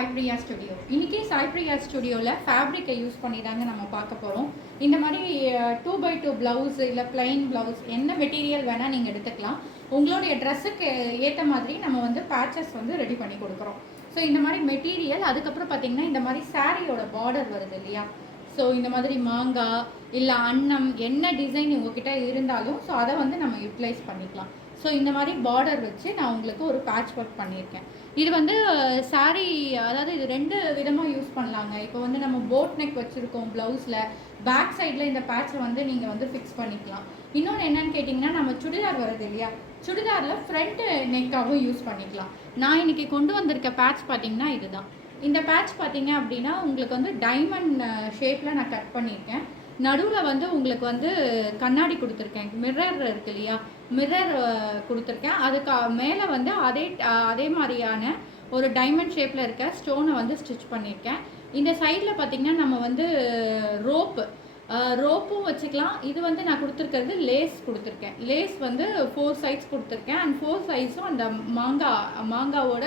Sai Priya studio. இன்றைக்கி சாய் பிரியா ஸ்டுடியோவில் ஃபேப்ரிக்கை use பண்ணி தாங்க நம்ம பார்க்க போகிறோம். இந்த மாதிரி 2x2 ப்ளவுஸ் இல்லை பிளைன் ப்ளவுஸ் என்ன மெட்டீரியல் வேணால் நீங்கள் எடுத்துக்கலாம். உங்களுடைய ட்ரெஸ்ஸுக்கு ஏற்ற மாதிரி நம்ம வந்து பேச்சஸ் வந்து ரெடி பண்ணி கொடுக்குறோம். ஸோ இந்த மாதிரி மெட்டீரியல், அதுக்கப்புறம் பார்த்திங்கன்னா இந்த மாதிரி சாரியோட பார்டர் வருது இல்லையா, ஸோ இந்த மாதிரி மாங்காய் இல்லை அன்னம் என்ன டிசைன் உங்ககிட்ட இருந்தாலும் ஸோ அதை வந்து நம்ம யூட்டிலைஸ் பண்ணிக்கலாம். ஸோ இந்த மாதிரி பார்டர் வச்சு நான் உங்களுக்கு ஒரு பேட்ச் ஒர்க் பண்ணியிருக்கேன். இது வந்து சாரீ, அதாவது இது 2 விதமாக யூஸ் பண்ணலாங்க. இப்போ வந்து நம்ம போட் நெக் வச்சுருக்கோம் ப்ளவுஸில், பேக் சைடில் இந்த பேட்சை வந்து நீங்கள் வந்து ஃபிக்ஸ் பண்ணிக்கலாம். இன்னொன்று என்னென்னு கேட்டிங்கன்னா, நம்ம சுடிதார் வருது இல்லையா, சுடிதாரில் ஃப்ரண்ட் நெக்காகவும் யூஸ் பண்ணிக்கலாம். நான் இன்றைக்கி கொண்டு வந்திருக்க பேட்ச் பார்த்திங்கன்னா இதுதான். இந்த பேட்ச் பார்த்திங்க அப்படின்னா உங்களுக்கு வந்து டைமண்ட் ஷேப்பில் நான் கட் பண்ணியிருக்கேன். நடுவில் வந்து உங்களுக்கு வந்து கண்ணாடி கொடுத்துருக்கேன், மிரர் இருக்கு இல்லையா, மிரர் கொடுத்துருக்கேன். அதுக்கு மேலே வந்து அதே மாதிரியான ஒரு டைமண்ட் ஷேப்பில் இருக்க ஸ்டோனை வந்து ஸ்டிச் பண்ணியிருக்கேன். இந்த சைடில் பார்த்திங்கன்னா நம்ம வந்து ரோப்பும் வச்சுக்கலாம். இது வந்து நான் கொடுத்துருக்கிறது லேஸ் கொடுத்துருக்கேன். லேஸ் வந்து 4 சைட்ஸ் கொடுத்துருக்கேன். அண்ட் 4 சைட்ஸும் அந்த மாங்காவோட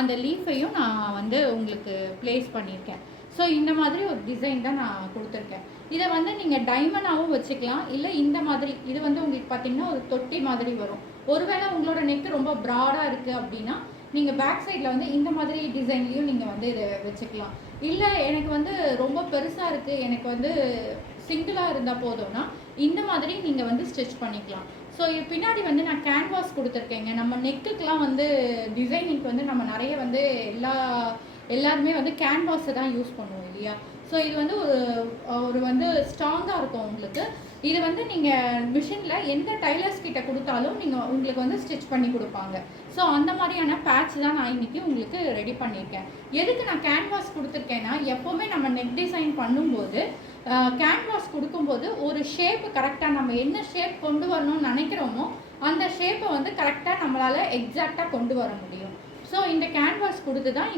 அந்த லீஃபையும் நான் வந்து உங்களுக்கு ப்ளேஸ் பண்ணியிருக்கேன். ஸோ இந்த மாதிரி ஒரு டிசைன் தான் நான் கொடுத்துருக்கேன். இதை வந்து நீங்கள் டைமண்டாகவும் வச்சுக்கலாம், இல்லை இந்த மாதிரி இது வந்து உங்களுக்கு பார்த்திங்கன்னா ஒரு தொட்டி மாதிரி வரும். ஒருவேளை உங்களோட நெக்கு ரொம்ப ப்ராடாக இருக்குது அப்படின்னா நீங்கள் பேக் சைடில் வந்து இந்த மாதிரி டிசைன்லேயும் நீங்கள் வந்து இதை வச்சுக்கலாம். இல்லை எனக்கு வந்து ரொம்ப பெருசாக இருக்குது, எனக்கு வந்து சிங்கிளாக இருந்தால் போதும்னா இந்த மாதிரி நீங்கள் வந்து ஸ்டிச் பண்ணிக்கலாம். ஸோ இது பின்னாடி வந்து நான் கேன்வாஸ் கொடுத்துருக்கேங்க. நம்ம நெக்குக்கெலாம் வந்து டிசைனிங்க்கு வந்து நம்ம நிறைய வந்து எல்லாருமே வந்து கேன்வாஸை தான் யூஸ் பண்ணுவோம் இல்லையா. ஸோ இது வந்து ஒரு வந்து ஸ்ட்ராங்காக இருக்கும் உங்களுக்கு. இது வந்து நீங்கள் மிஷினில் எந்த டைலர்ஸ் கிட்ட கொடுத்தாலும் உங்களுக்கு வந்து ஸ்டிச் பண்ணி கொடுப்பாங்க. ஸோ அந்த மாதிரியான பேட்ச் தான் நான் இன்றைக்கி உங்களுக்கு ரெடி பண்ணியிருக்கேன். எதுக்கு நான் கேன்வாஸ் கொடுத்துருக்கேன்னா, எப்போவுமே நம்ம நெக் டிசைன் பண்ணும்போது கேன்வாஸ் கொடுக்கும்போது ஒரு ஷேப்பு கரெக்டாக நம்ம என்ன ஷேப் கொண்டு வரணும்னு நினைக்கிறோமோ அந்த ஷேப்பை வந்து கரெக்டாக நம்மளால் எக்ஸாக்டாக கொண்டு வர முடியும். ஸோ இந்த கேன்வாஸ் கொடுத்து தான்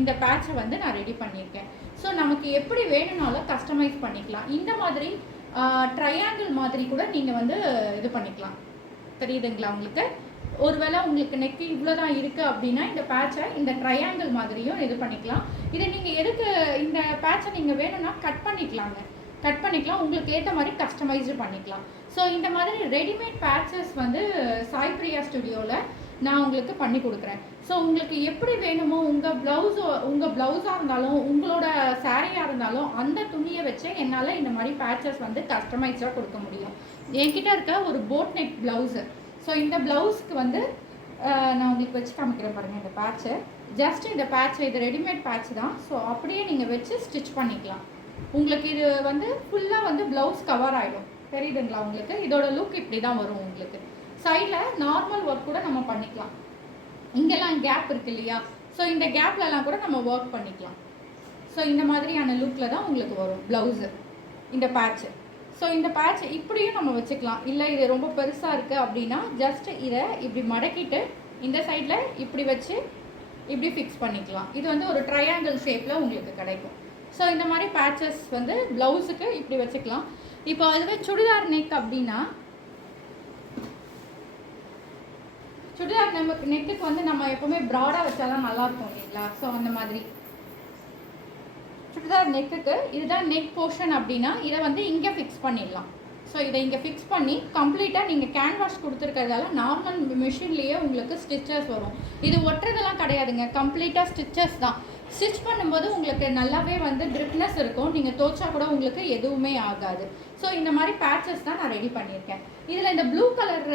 இந்த பேட்சை வந்து நான் ரெடி பண்ணியிருக்கேன். ஸோ நமக்கு எப்படி வேணும்னாலும் கஸ்டமைஸ் பண்ணிக்கலாம். இந்த மாதிரி ட்ரையாங்கிள் மாதிரி கூட நீங்கள் வந்து இது பண்ணிக்கலாம். தெரியுதுங்களா உங்களுக்கு? ஒருவேளை உங்களுக்கு நெக்கு இவ்வளோ தான் இருக்குது அப்படின்னா இந்த பேட்சை இந்த ட்ரையாங்கிள் மாதிரியும் இது பண்ணிக்கலாம். இதை நீங்கள் எதுக்கு இந்த பேட்சை நீங்கள் வேணும்னா கட் பண்ணிக்கலாம், உங்களுக்கு ஏற்ற மாதிரி கஸ்டமைஸ்டு பண்ணிக்கலாம். ஸோ இந்த மாதிரி ரெடிமேட் பேட்சஸ் வந்து சாய் பிரியா ஸ்டுடியோவில் நான் உங்களுக்கு பண்ணி கொடுக்குறேன். ஸோ உங்களுக்கு எப்படி வேணுமோ உங்கள் ப்ளவுஸாக இருந்தாலும் உங்களோட சாரியாக இருந்தாலும் அந்த துணியை வச்சு என்னால் இந்த மாதிரி பேட்சஸ் வந்து கஸ்டமைஸாக கொடுக்க முடியும். என்கிட்ட இருக்க ஒரு போட் நெக் ப்ளவுஸு. ஸோ இந்த ப்ளவுஸ்க்கு வந்து நான் உங்களுக்கு வச்சு காமிக்கிறேன் பாருங்கள். இந்த பேட்சு ஜஸ்ட் இந்த பேட்சு இது ரெடிமேட் பேட்ச் தான். ஸோ அப்படியே நீங்கள் வச்சு ஸ்டிச் பண்ணிக்கலாம். உங்களுக்கு இது வந்து ஃபுல்லாக வந்து ப்ளவுஸ் கவர் ஆகிடும். தெரியுதுங்களா உங்களுக்கு? இதோட லுக் இப்படி தான் வரும். உங்களுக்கு சைடில் நார்மல் ஒர்க் கூட நம்ம பண்ணிக்கலாம். இங்கெல்லாம் கேப் இருக்கு இல்லையா, ஸோ இந்த கேப்லலாம் கூட நம்ம ஒர்க் பண்ணிக்கலாம். ஸோ இந்த மாதிரியான லுக்கில் தான் உங்களுக்கு வரும் ப்ளவுஸு இந்த பேட்சு. ஸோ இந்த பேட்ச் இப்படியும் நம்ம வச்சுக்கலாம். இல்லை இது ரொம்ப பெருசாக இருக்குது அப்படின்னா ஜஸ்ட் இதை இப்படி மடக்கிட்டு இந்த சைடில் இப்படி வச்சு இப்படி ஃபிக்ஸ் பண்ணிக்கலாம். இது வந்து ஒரு ட்ரையாங்கிள் ஷேப்பில் உங்களுக்கு கிடைக்கும். ஸோ இந்த மாதிரி பேட்சஸ் வந்து ப்ளவுஸுக்கு இப்படி வச்சுக்கலாம். இப்போ அதுவே சுடிதார் நெக் அப்படின்னா, சுடிதார் நெக்குக்கு வந்து நம்ம எப்போவுமே ப்ராடாக வச்சா தான் நல்லாயிருக்கும் இல்லைங்களா. ஸோ அந்த மாதிரி சுடிதார் நெக்குக்கு இதுதான் நெக் போர்ஷன் அப்படின்னா இதை வந்து இங்கே ஃபிக்ஸ் பண்ணிடலாம். ஸோ இதை இங்கே ஃபிக்ஸ் பண்ணி கம்ப்ளீட்டாக நீங்கள் கேன்வாஸ் கொடுத்துருக்கிறதால நார்மல் மிஷின்லேயே உங்களுக்கு ஸ்டிச்சஸ் வரும். இது ஒட்டுறதெல்லாம் கிடையாதுங்க, கம்ப்ளீட்டாக ஸ்டிச்சஸ் தான். ஸ்டிச் பண்ணும்போது உங்களுக்கு நல்லாவே வந்து ட்ரிப்னஸ் இருக்கும். நீங்கள் தோச்சா கூட உங்களுக்கு எதுவுமே ஆகாது. ஸோ இந்த மாதிரி பேட்சஸ் தான் நான் ரெடி பண்ணியிருக்கேன். இதில் இந்த ப்ளூ கலர்,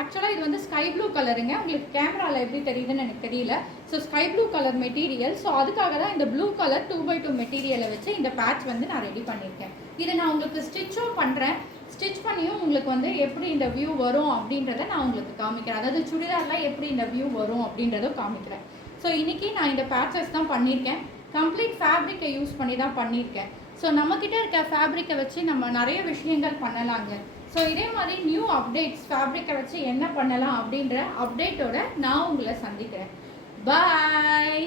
ஆக்சுவலாக இது வந்து ஸ்கை ப்ளூ கலருங்க. உங்களுக்கு கேமராவில் எப்படி தெரியுதுன்னு எனக்கு தெரியல. So sky blue colour material. So அதுக்காக தான் இந்த ப்ளூ கலர் 2x2 மெட்டீரியலை வச்சு இந்த பேட்ச் வந்து நான் ரெடி பண்ணியிருக்கேன். இதை நான் உங்களுக்கு ஸ்டிச்சும் பண்ணுறேன். ஸ்டிச் பண்ணியும் உங்களுக்கு வந்து எப்படி இந்த வியூ வரும் அப்படின்றத நான் உங்களுக்கு காமிக்கிறேன். அதாவது சுடிதாரில் எப்படி இந்த வியூ வரும் அப்படின்றதும் காமிக்கிறேன். ஸோ இன்றைக்கி நான் இந்த பேட்சஸ் தான் பண்ணியிருக்கேன். கம்ப்ளீட் ஃபேப்ரிக்கை யூஸ் பண்ணி தான் பண்ணியிருக்கேன். ஸோ நம்மக்கிட்ட இருக்க ஃபேப்ரிக்கை வச்சு நம்ம நிறைய விஷயங்கள் பண்ணலாங்க. ஸோ இதே மாதிரி நியூ அப்டேட்ஸ் ஃபேப்ரிக்கை வச்சு என்ன பண்ணலாம் அப்படின்ற அப்டேட்டோட நான் உங்களை சந்திக்கிறேன். பாய்.